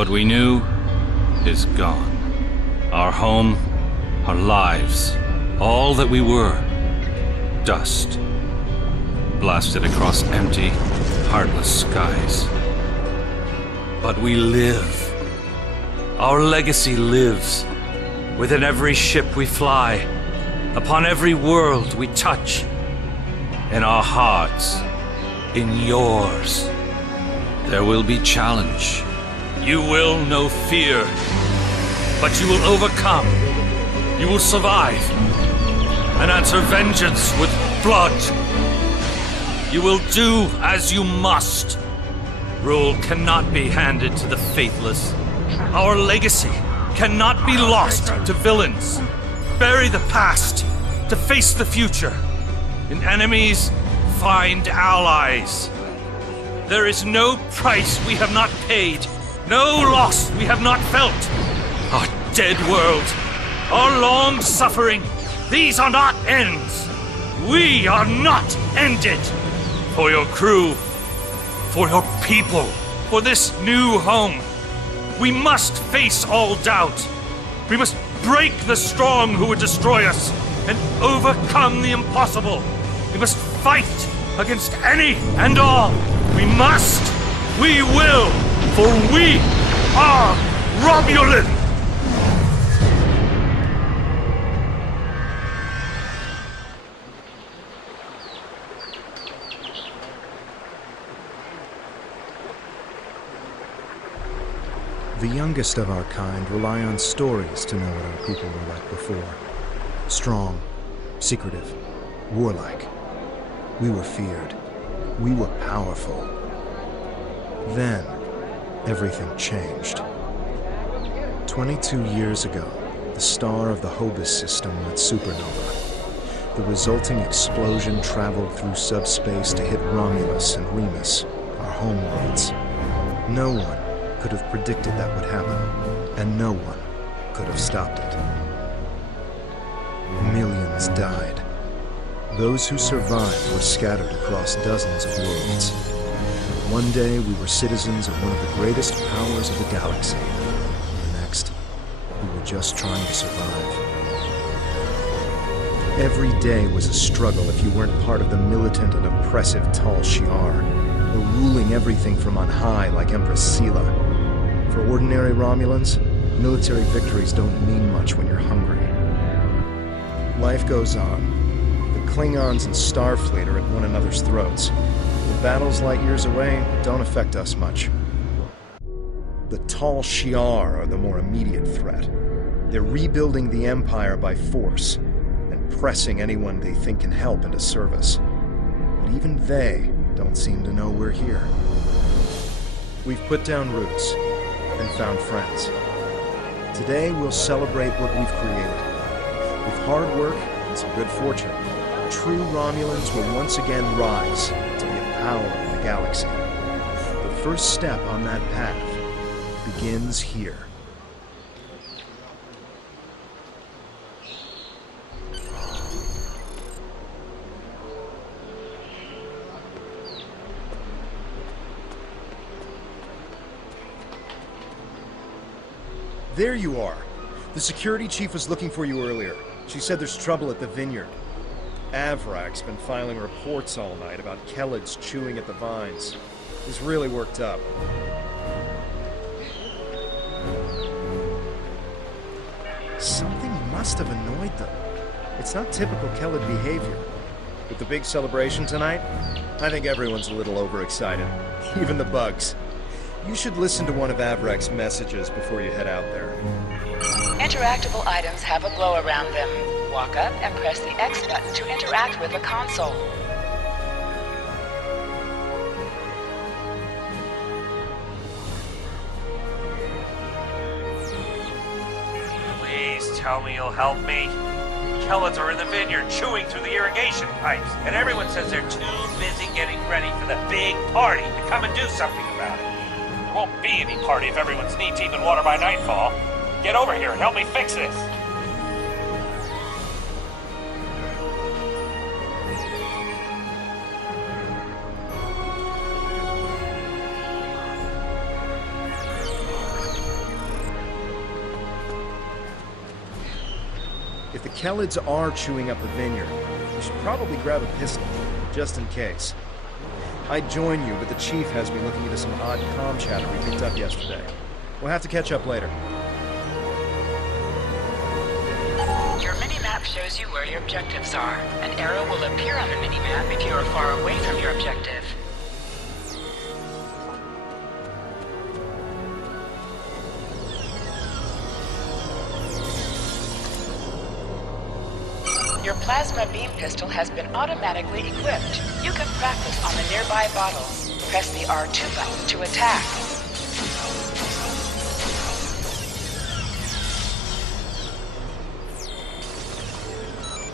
What we knew is gone. Our home, our lives, all that we were, dust. Blasted across empty, heartless skies. But we live. Our legacy lives within every ship we fly, upon every world we touch, in our hearts, in yours. There will be challenge. You will know fear, but you will overcome. You will survive and answer vengeance with blood. You will do as you must. Rule cannot be handed to the faithless. Our legacy cannot be lost to villains. Bury the past to face the future. In enemies, find allies. There is no price we have not paid, no loss we have not felt. Our dead world, our long suffering, these are not ends. We are not ended. For your crew, for your people, for this new home, we must face all doubt. We must break the strong who would destroy us and overcome the impossible. We must fight against any and all. We must, we will, for we are Romulan! The youngest of our kind rely on stories to know what our people were like before. Strong, secretive, warlike. We were feared. We were powerful. Then, everything changed. 22 years ago, the star of the Hobus system went supernova. The resulting explosion traveled through subspace to hit Romulus and Remus, our homeworlds. No one could have predicted that would happen, and no one could have stopped it. Millions died. Those who survived were scattered across dozens of worlds. One day we were citizens of one of the greatest powers of the galaxy. The next, we were just trying to survive. Every day was a struggle if you weren't part of the militant and oppressive Tal Shiar, or ruling everything from on high like Empress Sela. For ordinary Romulans, military victories don't mean much when you're hungry. Life goes on. The Klingons and Starfleet are at one another's throats. The battles light years away don't affect us much. The Tal Shiar are the more immediate threat. They're rebuilding the Empire by force, and pressing anyone they think can help into service. But even they don't seem to know we're here. We've put down roots and found friends. Today we'll celebrate what we've created. With hard work and some good fortune, true Romulans will once again rise to be a power in the galaxy. The first step on that path begins here. There you are. The security chief was looking for you earlier. She said there's trouble at the vineyard. Avrak's been filing reports all night about Kellids chewing at the vines. He's really worked up. Something must have annoyed them. It's not typical Kellid behavior. With the big celebration tonight, I think everyone's a little overexcited. Even the bugs. You should listen to one of Avrak's messages before you head out there. Interactable items have a glow around them. Walk up and press the X button to interact with the console. Please tell me you'll help me. Kellids are in the vineyard chewing through the irrigation pipes, and everyone says they're too busy getting ready for the big party to come and do something about it. There won't be any party if everyone's knee-deep in water by nightfall. Get over here and help me fix this. If the Kellids are chewing up the vineyard, you should probably grab a pistol, just in case. I'd join you, but the chief has me looking into some odd comm chatter we picked up yesterday. We'll have to catch up later. Your mini-map shows you where your objectives are. An arrow will appear on the mini-map if you are far away from your objective. Your plasma beam pistol has been automatically equipped. You can practice on the nearby bottles. Press the R2 button to attack.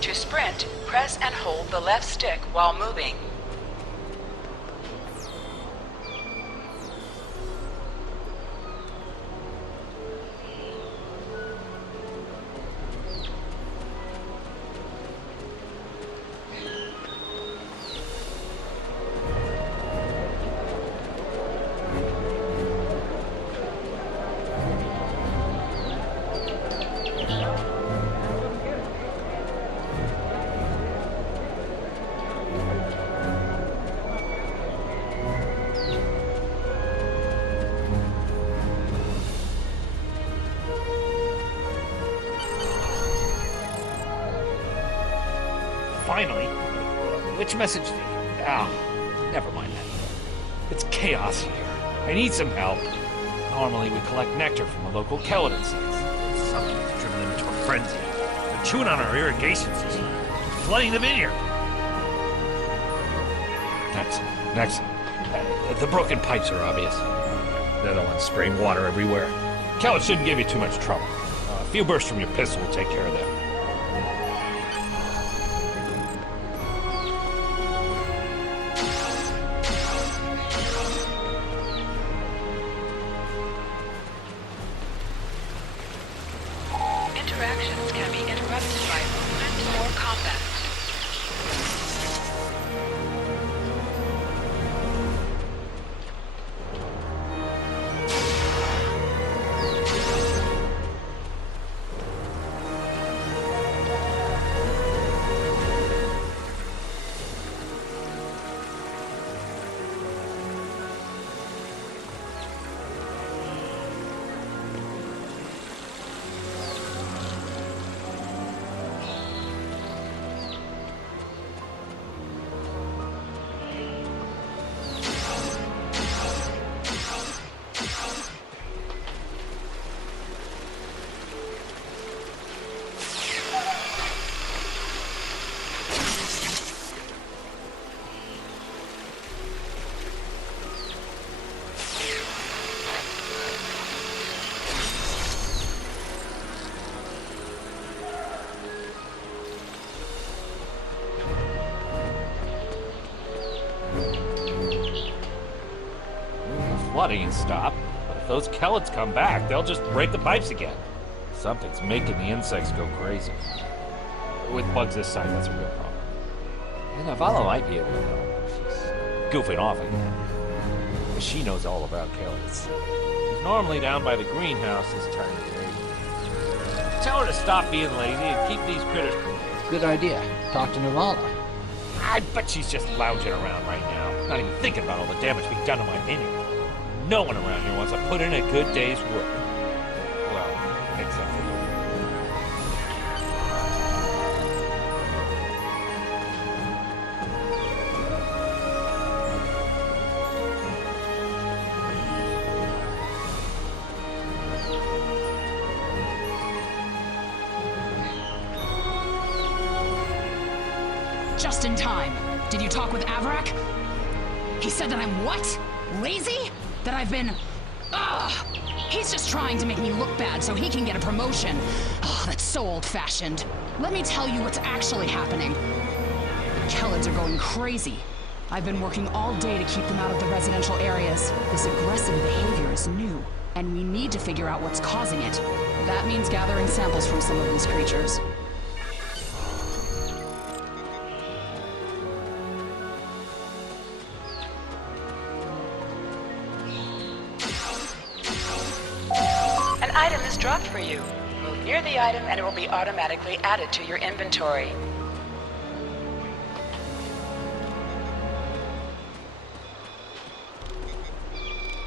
To sprint, press and hold the left stick while moving. Finally? Which message do you... never mind that. It's chaos here. I need some help. Normally we collect nectar from the local Kellid insects. Something's driven them into a frenzy. They're chewing on our irrigation system, flooding the vineyard. Excellent. The broken pipes are obvious. They're the ones spraying water everywhere. Kellid shouldn't give you too much trouble. A few bursts from your pistol will take care of them. Interactions can be interrupted by movement or combat. Flooding and stop, but if those Kellids come back, they'll just break the pipes again. Something's making the insects go crazy. With bugs this size, that's a real problem. And Avala might be able to know. She's goofing off again. But she knows all about Kellids. She's normally down by the greenhouse this time of day. Tell her to stop being lazy and keep these critters cool. Good idea. Talk to Navala. I bet she's just lounging around right now, not even thinking about all the damage being done to my vineyard. No one around here wants to put in a good day's work. Well, except for you. Just in time. Did you talk with Avrak? He said that I'm what? Lazy? That I've been... He's just trying to make me look bad so he can get a promotion. That's so old-fashioned. Let me tell you what's actually happening. The Kellids are going crazy. I've been working all day to keep them out of the residential areas. This aggressive behavior is new, and we need to figure out what's causing it. That means gathering samples from some of these creatures. An item is dropped for you. Move near the item and it will be automatically added to your inventory.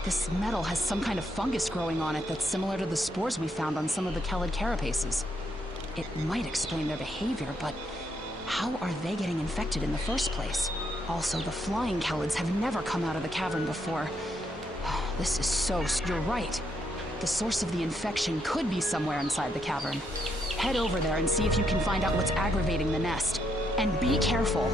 This metal has some kind of fungus growing on it that's similar to the spores we found on some of the Kelid carapaces. It might explain their behavior, but how are they getting infected in the first place? Also, the flying Kelids have never come out of the cavern before. This is so... You're right. The source of the infection could be somewhere inside the cavern. Head over there and see if you can find out what's aggravating the nest. And be careful.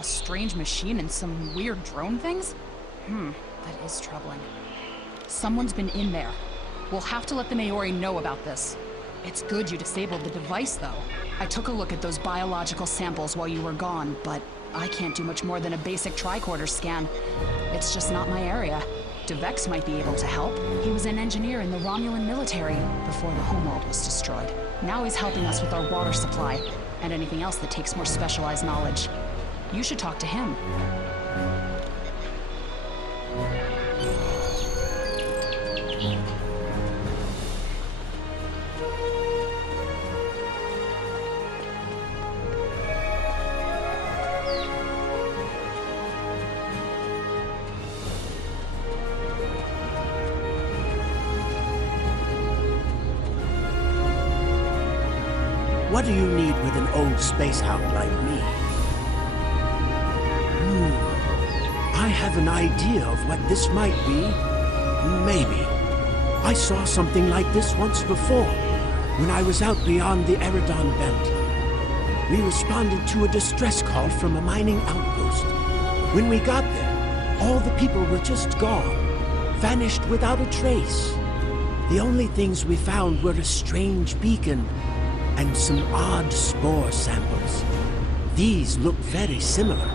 A strange machine and some weird drone things? That is troubling. Someone's been in there. We'll have to let the Maori know about this. It's good you disabled the device, though. I took a look at those biological samples while you were gone, but I can't do much more than a basic tricorder scan. It's just not my area. DeVex might be able to help. He was an engineer in the Romulan military before the homeworld was destroyed. Now he's helping us with our water supply, and anything else that takes more specialized knowledge. You should talk to him. What do you need with an old space hound like me? I have an idea of what this might be. Maybe. I saw something like this once before, when I was out beyond the Eridon Belt. We responded to a distress call from a mining outpost. When we got there, all the people were just gone, vanished without a trace. The only things we found were a strange beacon and some odd spore samples. These look very similar.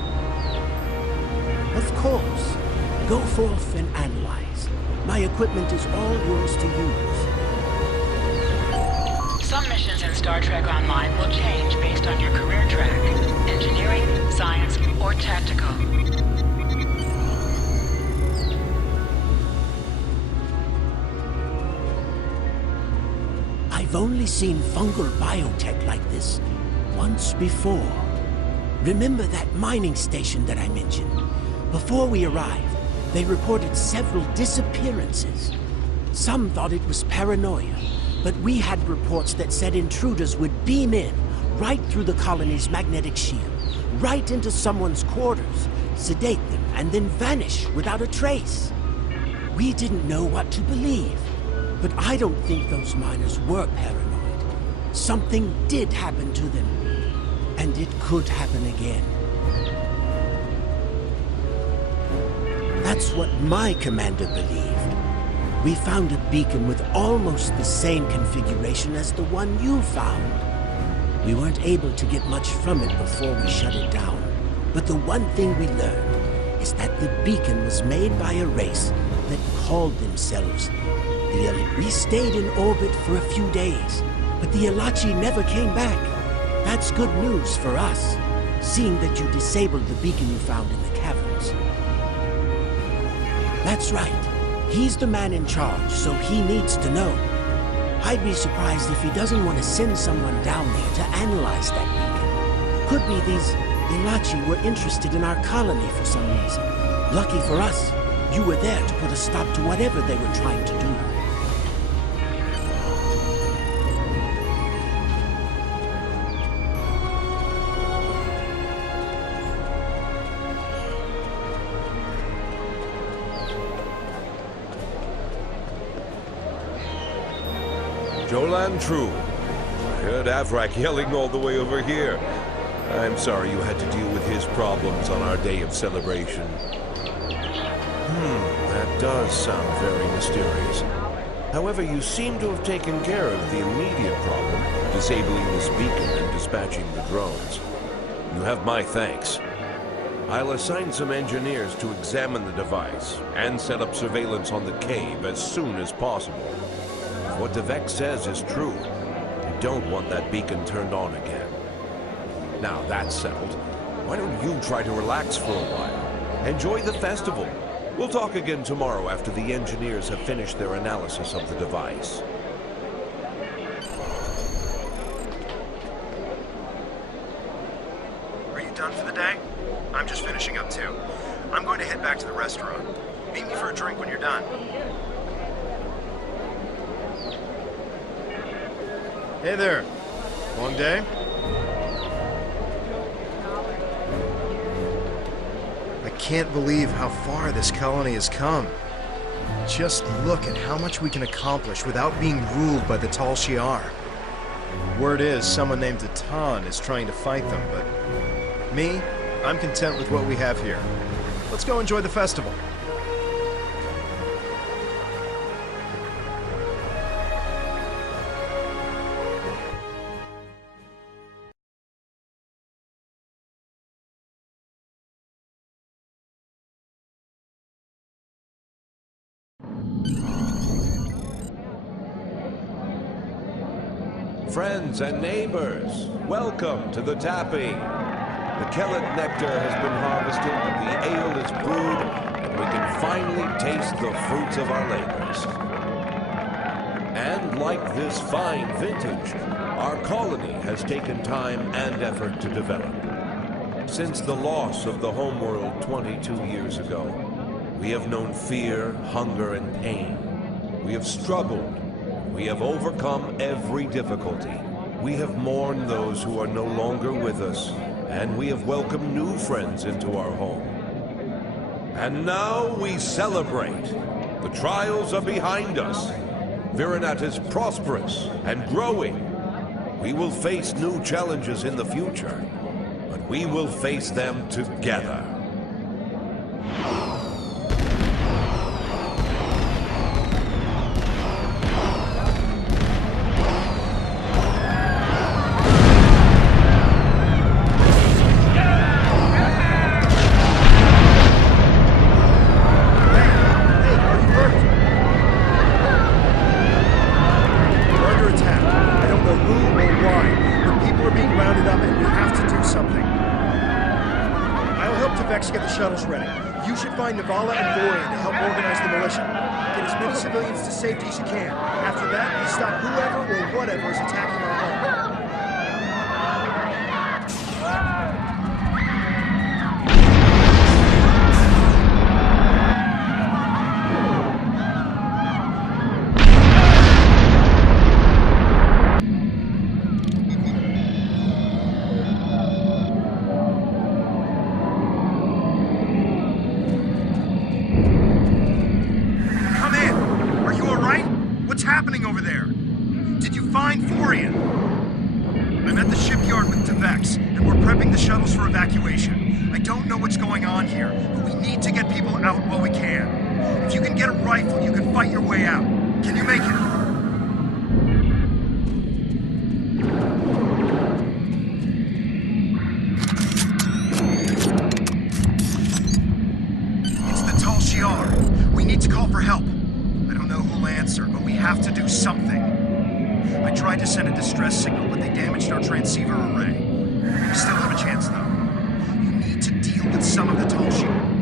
Of course, go forth and analyze. My equipment is all yours to use. Some missions in Star Trek Online will change based on your career track. Engineering, science, or tactical. I only seen fungal biotech like this once before. Remember that mining station that I mentioned? Before we arrived, they reported several disappearances. Some thought it was paranoia, but we had reports that said intruders would beam in right through the colony's magnetic shield, right into someone's quarters, sedate them, and then vanish without a trace. We didn't know what to believe, but I don't think those miners were paranoid. Something did happen to them, and it could happen again. That's what my commander believed. We found a beacon with almost the same configuration as the one you found. We weren't able to get much from it before we shut it down. But the one thing we learned is that the beacon was made by a race that called themselves the Elite. We stayed in orbit for a few days, but the Elachi never came back. That's good news for us, seeing that you disabled the beacon you found in the caverns. That's right. He's the man in charge, so he needs to know. I'd be surprised if he doesn't want to send someone down there to analyze that beacon. Could be these Elachi were interested in our colony for some reason. Lucky for us, you were there to put a stop to whatever they were trying to do. Jolan True. I heard Avrak yelling all the way over here. I'm sorry you had to deal with his problems on our day of celebration. That does sound very mysterious. However, you seem to have taken care of the immediate problem, disabling this beacon and dispatching the drones. You have my thanks. I'll assign some engineers to examine the device and set up surveillance on the cave as soon as possible. If what Devek says is true, we don't want that beacon turned on again. Now that's settled, why don't you try to relax for a while? Enjoy the festival. We'll talk again tomorrow after the engineers have finished their analysis of the device. Are you done for the day? I'm just finishing up too. I'm going to head back to the restaurant. Meet me for a drink when you're done. Hey there. Long day? I can't believe how far this colony has come. Just look at how much we can accomplish without being ruled by the Tal Shiar. Word is, someone named Atan is trying to fight them, but me, I'm content with what we have here. Let's go enjoy the festival. Friends and neighbors, welcome to the tapping. The Kellet nectar has been harvested, the ale is brewed, and we can finally taste the fruits of our labors. And like this fine vintage, our colony has taken time and effort to develop. Since the loss of the homeworld 22 years ago, we have known fear, hunger, and pain. We have struggled. We have overcome every difficulty. We have mourned those who are no longer with us, and we have welcomed new friends into our home. And now we celebrate. The trials are behind us. Virinat is prosperous and growing. We will face new challenges in the future, but we will face them together. Get the shuttles ready. You should find Navala and Vorian to help organize the militia. Get as many civilians to safety as you can. After that, we stop whoever or whatever is attacking our home. Over there. Did you find Thorian? I'm at the shipyard with Tevex, and we're prepping the shuttles for evacuation. I don't know what's going on here, but we need to get people out while we can. If you can get a rifle, you can fight your way out. Can you make it? It's the Tal Shiar. We need to call for help. I don't know who'll answer, but we have to do something. I tried to send a distress signal, but they damaged our transceiver array. We still have a chance, though. You need to deal with some of the Tal Shiar.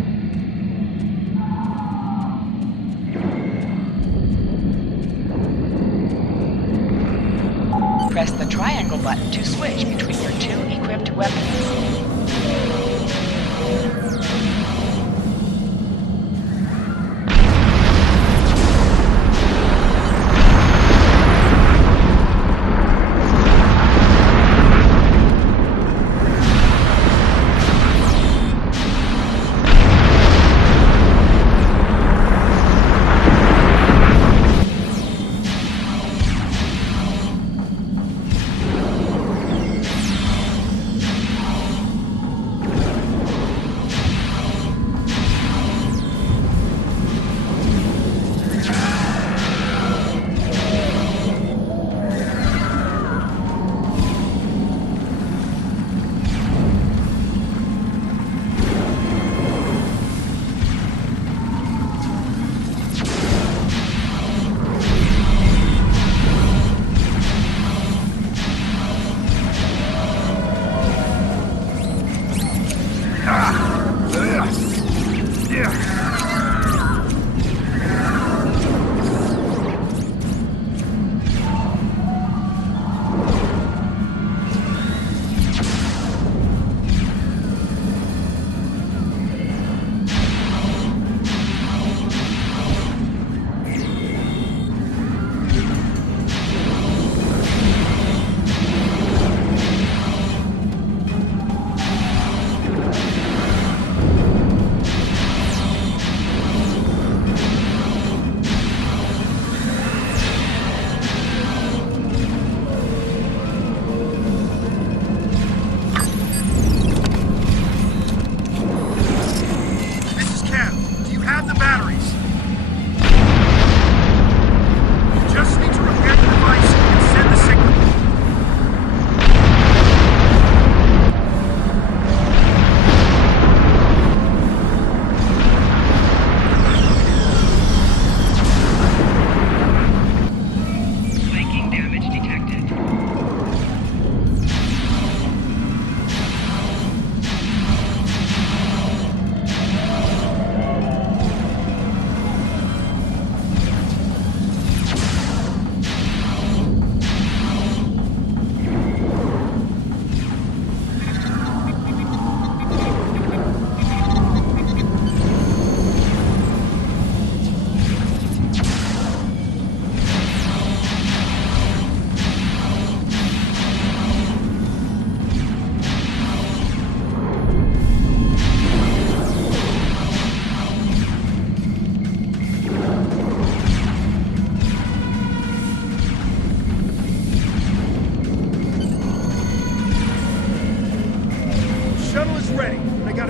Press the triangle button to switch between your two equipped weapons.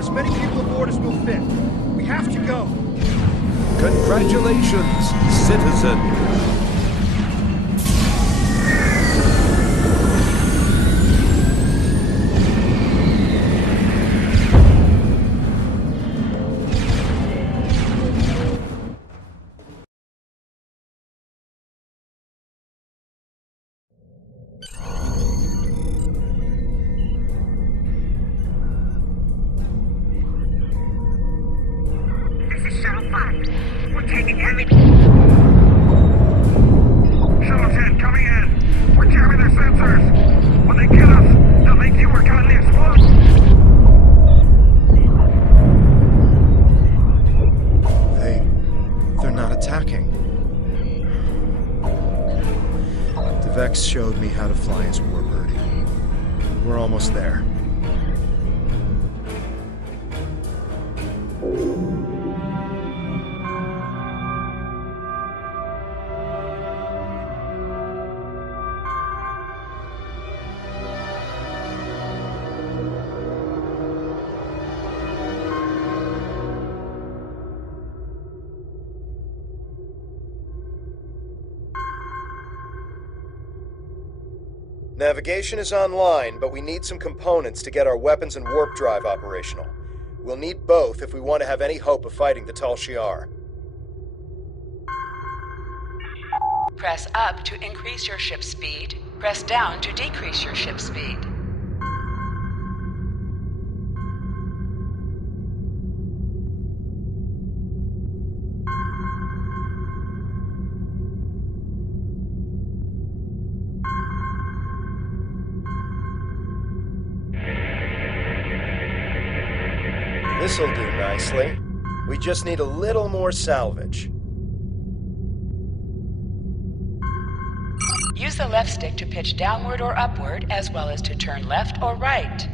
as many people aboard as will fit. We have to go. Congratulations, citizen. This is Shuttle 5. We're taking heavy... warbird. We're almost there. Navigation is online, but we need some components to get our weapons and warp drive operational. We'll need both if we want to have any hope of fighting the Tal Shiar. Press up to increase your ship's speed. Press down to decrease your ship's speed. This'll do nicely. We just need a little more salvage. Use the left stick to pitch downward or upward, as well as to turn left or right.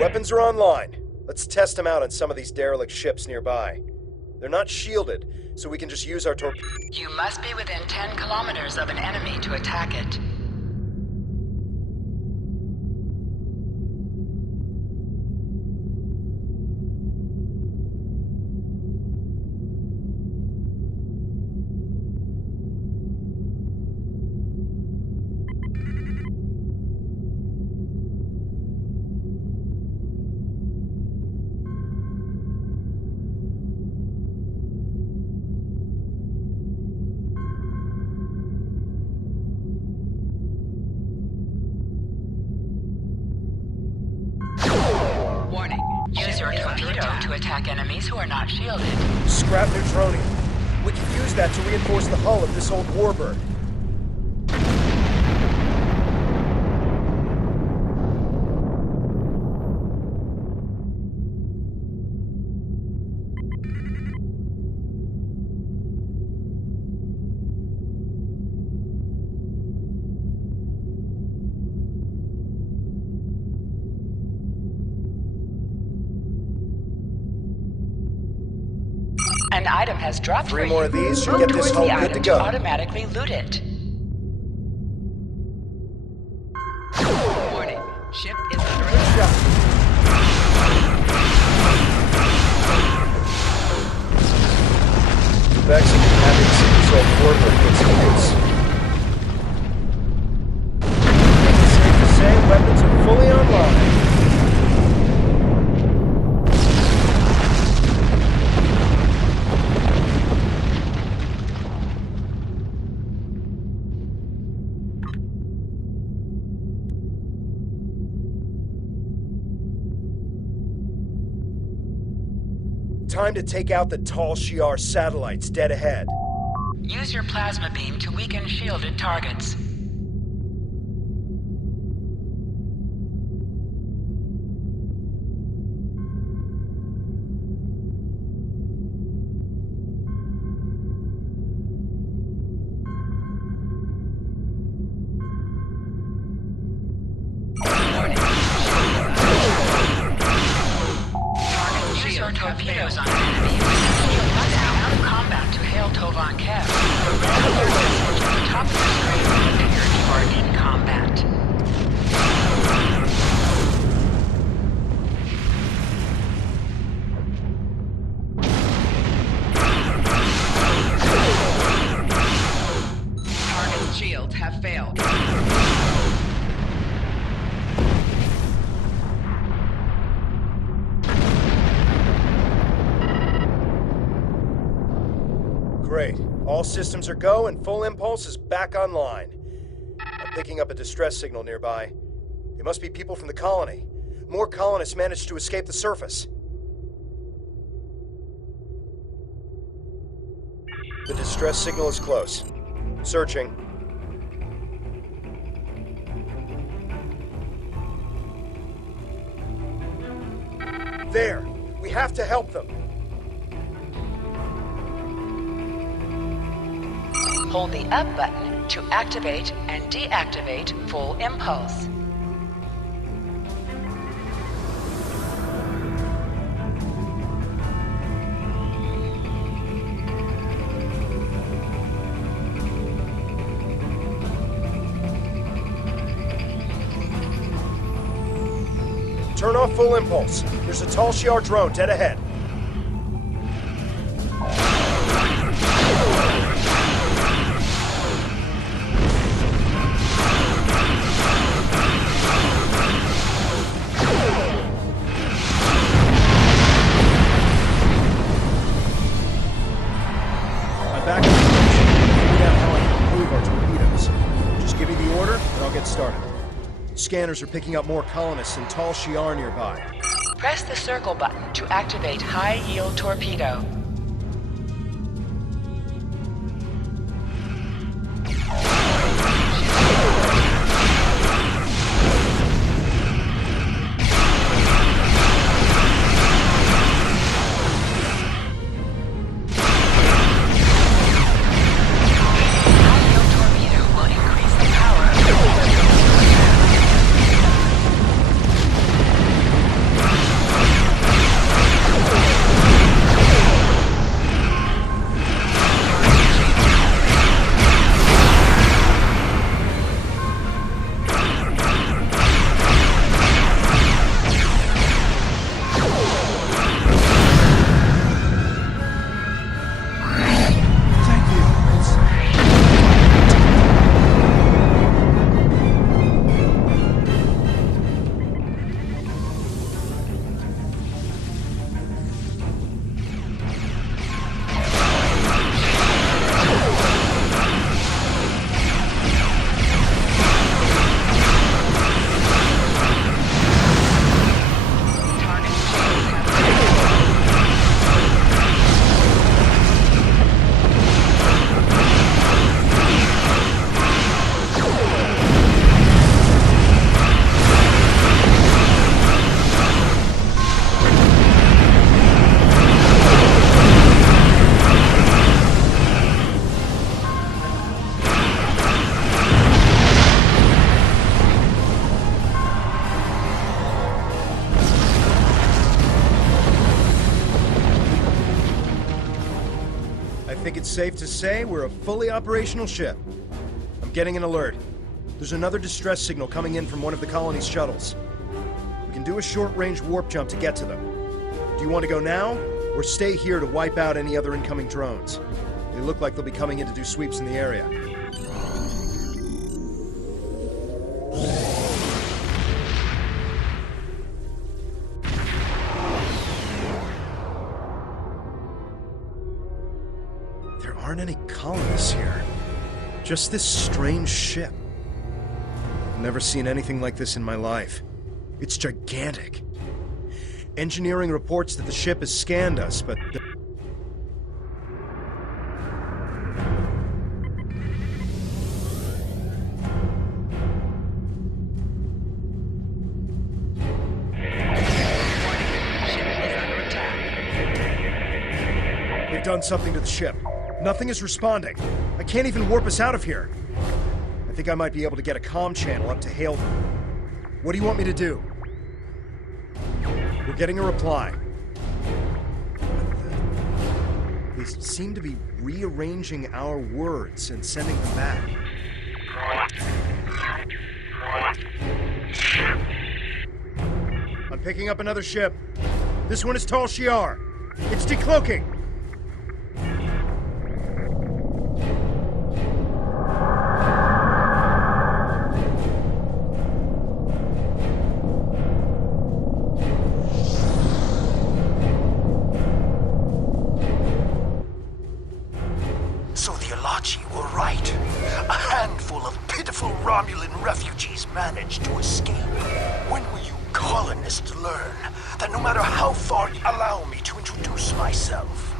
Weapons are online. Let's test them out on some of these derelict ships nearby. They're not shielded, so we can just use our torpedoes. You must be within 10 kilometers of an enemy to attack it. Use your torpedo to attack enemies who are not shielded. Scrap neutronium. We can use that to reinforce the hull of this old warbird. An item has dropped for you. 3 more of these should Move get this towards hull the good item to go. automatically loot it. Warning. Ship is under attack. Bex and having seen this old warbird get some use. It's safe to say weapons are fully online. Time to take out the Tal Shiar satellites dead ahead. Use your plasma beam to weaken shielded targets. Use your torpedoes on enemy. You must be out of combat to hail Tovan Kev. The red alert message at the top of the screen will appear if you are in combat. Target shields have failed. Great. All systems are go and full impulse is back online. I'm picking up a distress signal nearby. It must be people from the colony. More colonists managed to escape the surface. The distress signal is close. Searching. There! We have to help them! Hold the up button to activate and deactivate full impulse. Turn off full impulse. There's a Tal Shiar drone dead ahead. I'm back. Figured out how I can improve our torpedoes. Just give me the order, and I'll get started. Scanners are picking up more colonists in Tal Shiar nearby. Press the circle button to activate high-yield torpedo. High-yield torpedo will increase the power of the torpedo. I think it's safe to say we're a fully operational ship. I'm getting an alert. There's another distress signal coming in from one of the colony's shuttles. We can do a short-range warp jump to get to them. Do you want to go now, or stay here to wipe out any other incoming drones? They look like they'll be coming in to do sweeps in the area. There aren't any colonists here. Just this strange ship. I've never seen anything like this in my life. It's gigantic. Engineering reports that the ship has scanned us, but... They've done something to the ship. Nothing is responding. I can't even warp us out of here. I think I might be able to get a comm channel up to hail them. What do you want me to do? We're getting a reply. They seem to be rearranging our words and sending them back. I'm picking up another ship. This one is Tal Shiar. It's decloaking. So the Alachi were right. A handful of pitiful Romulan refugees managed to escape. When will you colonists learn that no matter how far... Allow me to introduce myself.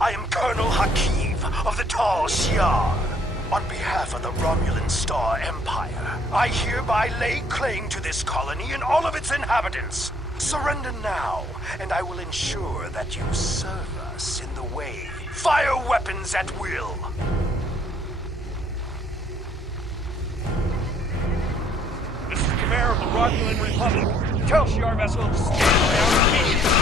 I am Colonel Hakiv of the Tal Shiar. On behalf of the Romulan Star Empire, I hereby lay claim to this colony and all of its inhabitants. Surrender now, and I will ensure that you serve us in the way. Fire weapons at will. This is the Commander of the Romulan Republic. Tell Shiar vessel to stand down immediately.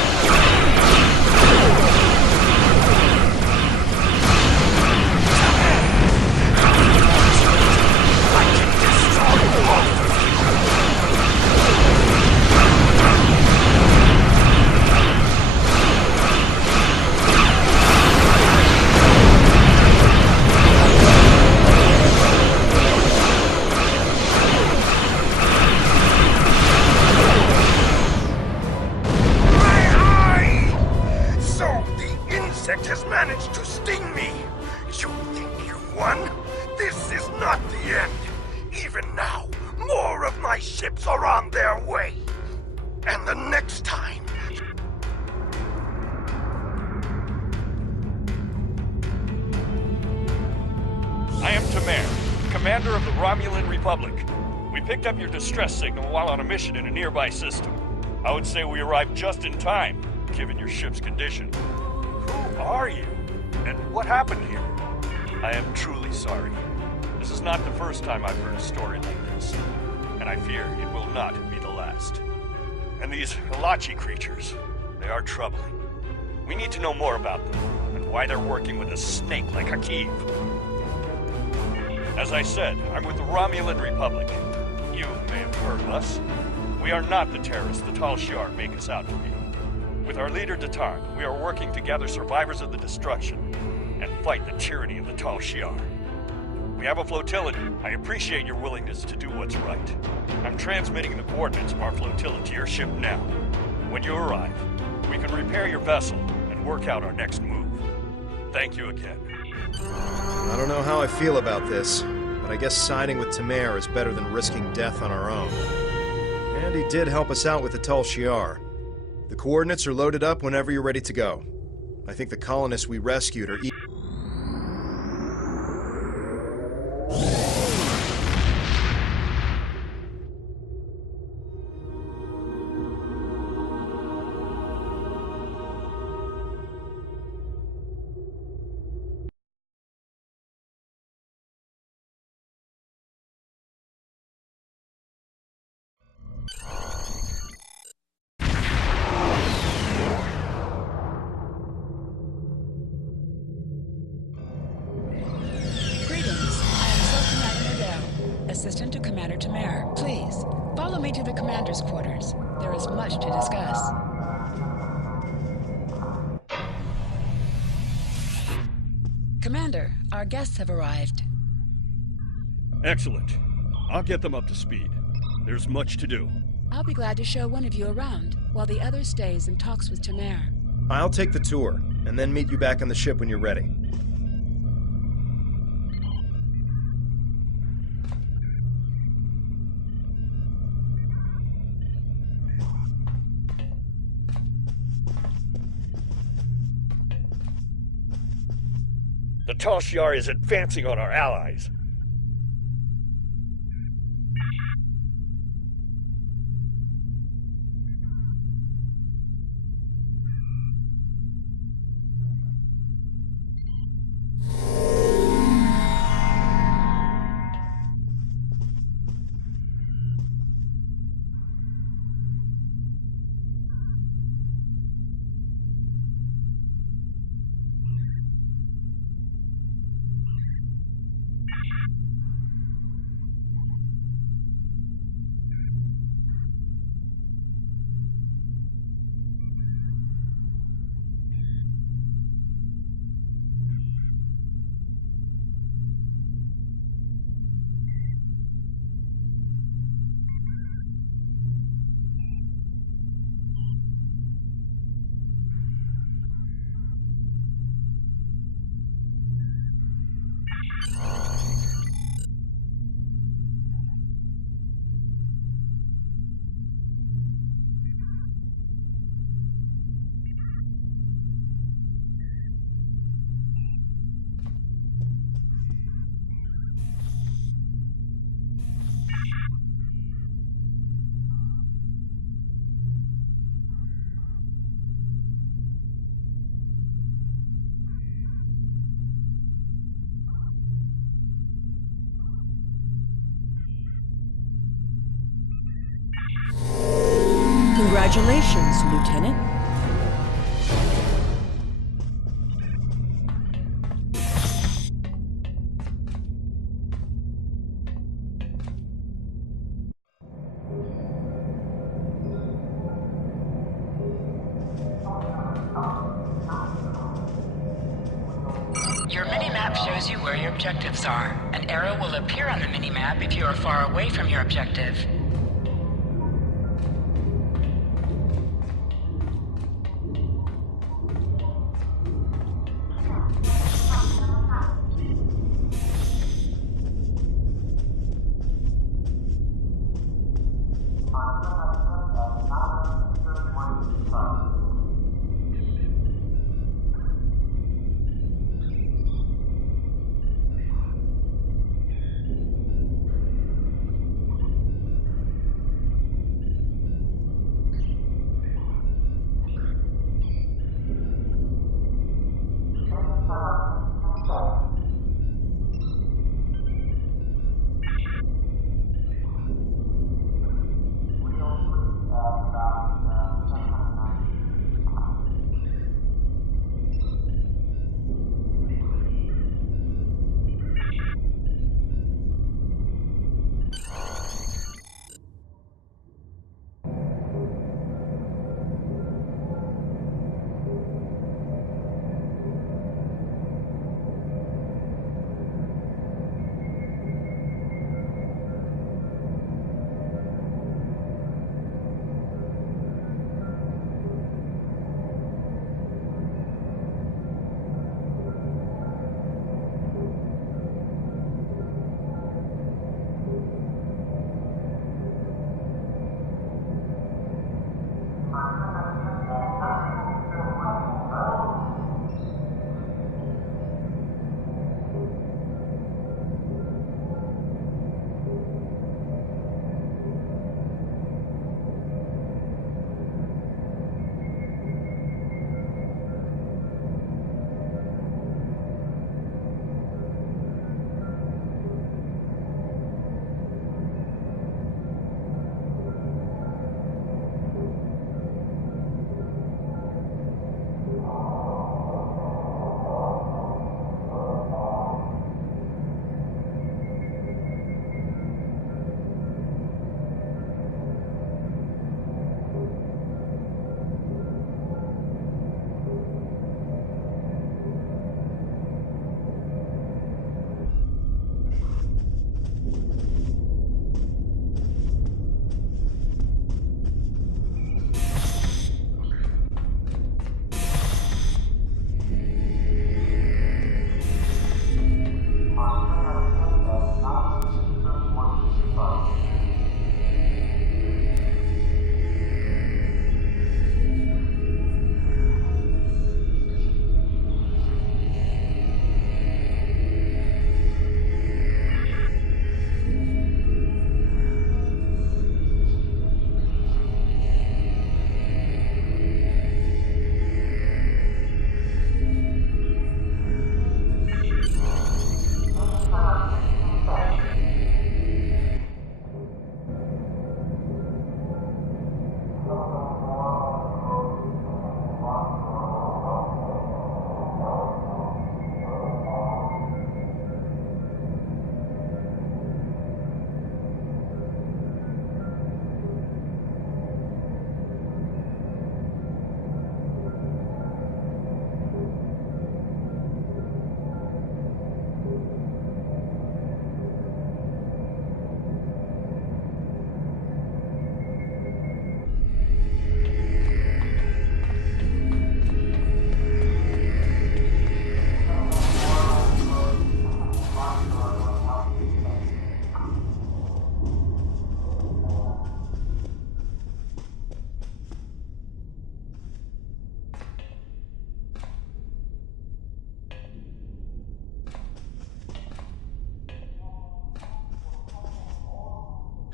Has managed to sting me. You think you've won? This is not the end. Even now, more of my ships are on their way. And the next time... I am Tamer, Commander of the Romulan Republic. We picked up your distress signal while on a mission in a nearby system. I would say we arrived just in time, given your ship's condition. Who are you? And what happened here? I am truly sorry. This is not the first time I've heard a story like this, and I fear it will not be the last. And these Halachi creatures, they are troubling. We need to know more about them, and why they're working with a snake like Hakiv. As I said, I'm with the Romulan Republic. You may have heard of us. We are not the terrorists the Tal Shiar make us out to be. With our leader, Datan, we are working to gather survivors of the destruction and fight the tyranny of the Tal Shiar. We have a flotilla. I appreciate your willingness to do what's right. I'm transmitting the coordinates of our flotilla to your ship now. When you arrive, we can repair your vessel and work out our next move. Thank you again. I don't know how I feel about this, but I guess siding with Tamer is better than risking death on our own. And he did help us out with the Tal Shiar. The coordinates are loaded up whenever you're ready to go. I think the colonists we rescued are... Assistant to Commander Tamer. Please, follow me to the Commander's quarters. There is much to discuss. Commander, our guests have arrived. Excellent. I'll get them up to speed. There's much to do. I'll be glad to show one of you around, while the other stays and talks with Tamer. I'll take the tour, and then meet you back on the ship when you're ready. The Tal Shiar is advancing on our allies. Congratulations, Lieutenant. Your minimap shows you where your objectives are. An arrow will appear on the minimap if you are far away from your objective.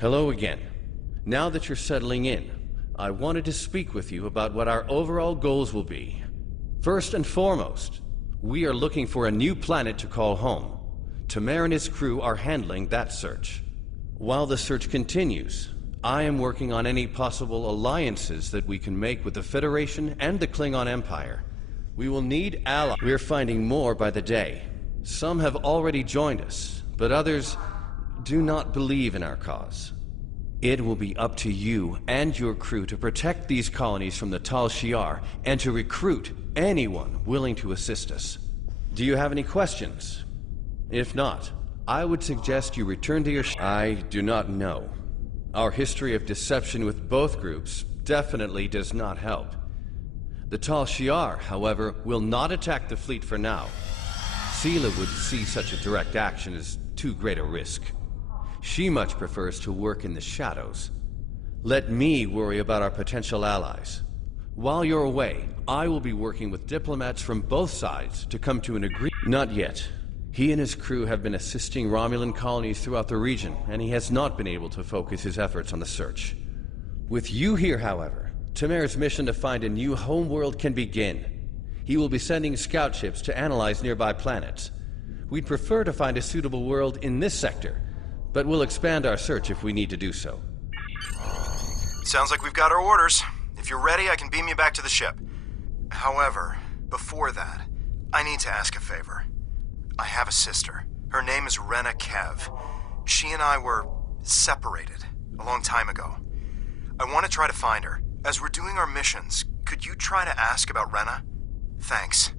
Hello again. Now that you're settling in, I wanted to speak with you about what our overall goals will be. First and foremost, we are looking for a new planet to call home. Tamer and his crew are handling that search. While the search continues, I am working on any possible alliances that we can make with the Federation and the Klingon Empire. We will need allies. We're finding more by the day. Some have already joined us, but others do not believe in our cause. It will be up to you and your crew to protect these colonies from the Tal Shiar and to recruit anyone willing to assist us. Do you have any questions? If not, I would suggest you return to your I do not know. Our history of deception with both groups definitely does not help. The Tal Shiar, however, will not attack the fleet for now. Sela would see such a direct action as too great a risk. She much prefers to work in the shadows. Let me worry about our potential allies. While you're away, I will be working with diplomats from both sides to come to an agreement. Not yet. He and his crew have been assisting Romulan colonies throughout the region, and he has not been able to focus his efforts on the search. With you here, however, Tamer's mission to find a new homeworld can begin. He will be sending scout ships to analyze nearby planets. We'd prefer to find a suitable world in this sector, but we'll expand our search if we need to do so. Sounds like we've got our orders. If you're ready, I can beam you back to the ship. However, before that, I need to ask a favor. I have a sister. Her name is Rena Kev. She and I were separated a long time ago. I want to try to find her. As we're doing our missions, could you try to ask about Rena? Thanks.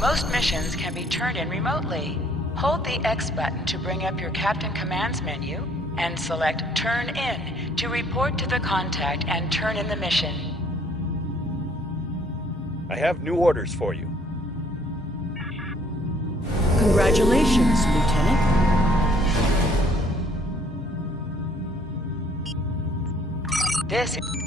Most missions can be turned in remotely. Hold the X button to bring up your Captain Commands menu, and select Turn In to report to the contact and turn in the mission. I have new orders for you. Congratulations, Lieutenant.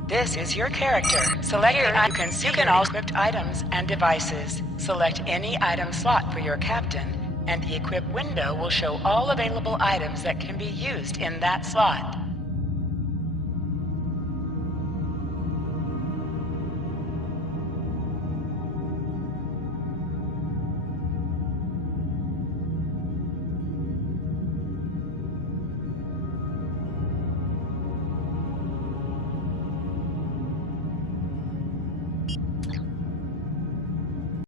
This is your character. Select you can also equip items and devices. Select any item slot for your captain, and the equip window will show all available items that can be used in that slot.